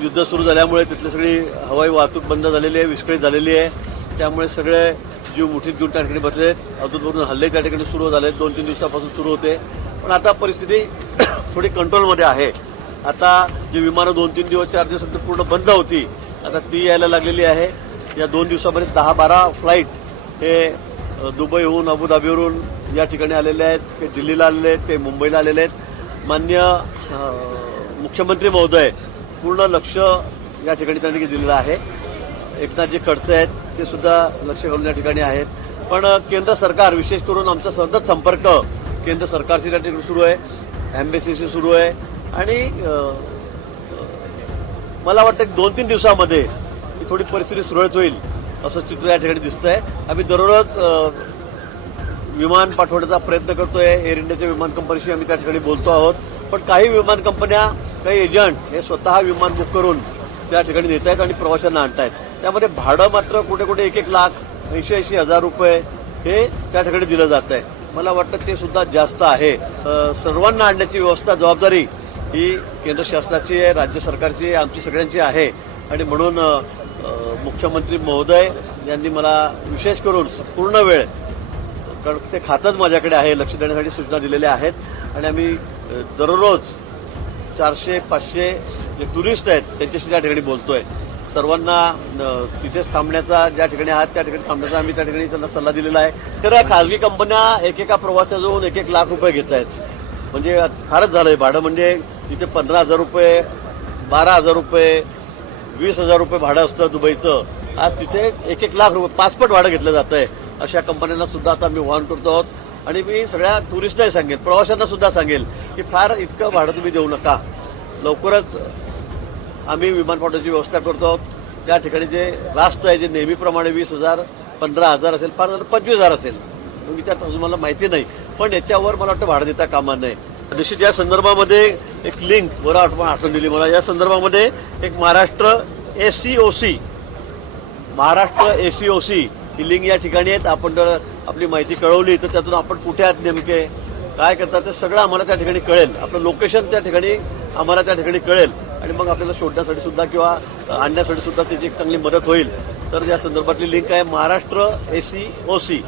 युद्ध सुरू झाल्यामुळे तिथली सगळी हवाई वाहतूक बंद झालेली आहे, विस्कळीत झालेली आहे. त्यामुळे सगळे जीव मुठीत घेऊन त्या ठिकाणी बसलेत. अधूनमधून हल्ले त्या ठिकाणी सुरू झालेत. 2-3 दिवसापासून सुरू होते, पण आता परिस्थिती थोडी कंट्रोलमध्ये आहे. आता जी विमानं 2-3 दिवस 4 दिवस पूर्ण बंद होती, आता ती यायला लागलेली आहे. या 2 दिवसामध्ये 10-12 फ्लाईट हे दुबईहून, अबुधाबीवरून या ठिकाणी आलेले आहेत. ते दिल्लीला आलेले आहेत, ते मुंबईला आलेले आहेत. माननीय मुख्यमंत्री महोदय पूर्ण लक्ष या ठिकाणी त्यांनी दिलेलं आहे. एकनाथजी खडसे आहेत, ते सुद्धा लक्ष घालून या ठिकाणी आहेत. पण केंद्र सरकार, विशेष करून आमचा सतत संपर्क केंद्र सरकारशी त्या ठिकाणी सुरू आहे, एम्बेसीशी सुरू आहे. आणि मला वाटतं 2-3 दिवसामध्ये ही थोडी परिस्थिती सुरळीत होईल असं चित्र या ठिकाणी दिसतंय. आम्ही दररोज विमान पाठवण्याचा प्रयत्न करतोय. एअर इंडियाच्या विमान कंपनीशी आम्ही त्या ठिकाणी बोलतो आहोत. पण काही विमान कंपन्या, काही एजंट हे स्वतः विमान बुक करून त्या ठिकाणी नेत आहेत आणि प्रवाशांना आणतायत. त्यामध्ये भाडं मात्र कुठे कुठे 1-1 लाख 80-80 हजार रुपये हे त्या ठिकाणी दिलं जात आहे. मला वाटतं ते सुद्धा जास्त आहे. सर्वांना आणण्याची व्यवस्था, जबाबदारी ही केंद्र शासनाची आहे, राज्य सरकारची आहे, आमची सगळ्यांची आहे. आणि म्हणून मुख्यमंत्री महोदय यांनी मला विशेष करून पूर्ण वेळ, कारण ते खातंच माझ्याकडे आहे, लक्ष देण्यासाठी सूचना दिलेल्या आहेत. आणि आम्ही दररोज 400-500 जे टुरिस्ट आहेत त्यांच्याशी त्या ठिकाणी बोलतोय. सर्वांना तिथेच थांबण्याचा, ज्या ठिकाणी आहात त्या ठिकाणी थांबण्याचा आम्ही त्या ठिकाणी त्यांना सल्ला दिलेला आहे. तर खासगी कंपन्या एकेका प्रवासाजवळून 1-1 लाख रुपये घेत आहेत. म्हणजे फारच झालंय भाडं. म्हणजे इथे 15,000 रुपये, 12,000 रुपये, 20,000 रुपये भाडं असतं दुबईचं. आज तिथे 1-1 लाख रुपये, 5 पट भाडं घेतलं जात आहे. अशा कंपन्यांना सुद्धा आता आम्ही वाहन करतो आहोत. आणि मी सगळ्या टुरिस्टलाही सांगेल, प्रवाशांना सुद्धा सांगेल की फार इतकं भाडं तुम्ही देऊ नका. लवकरच आम्ही विमान पाठवण्याची व्यवस्था करतो आहोत. त्या ठिकाणी जे रास्त आहे, जे नेहमीप्रमाणे 20,000, 15,000 असेल, फार 25,000 असेल, मी त्यात अजून मला माहिती नाही. पण याच्यावर मला वाटतं भाडं देता कामा नये. निश्चित या संदर्भामध्ये एक लिंक बरं आठवण दिली मला. या संदर्भामध्ये एक महाराष्ट्र ACOC ही लिंक या ठिकाणी आहेत. आपण जर आपली माहिती कळवली तर त्यातून आपण कुठे आहात, नेमके काय करतात, ते सगळं आम्हाला त्या ठिकाणी कळेल. आपलं लोकेशन त्या ठिकाणी आम्हाला त्या ठिकाणी कळेल आणि मग आपल्याला शोधण्यासाठी सुद्धा किंवा आणण्यासाठी सुद्धा त्याची एक चांगली मदत होईल. तर या संदर्भातली लिंक आहे महाराष्ट्र ACOC.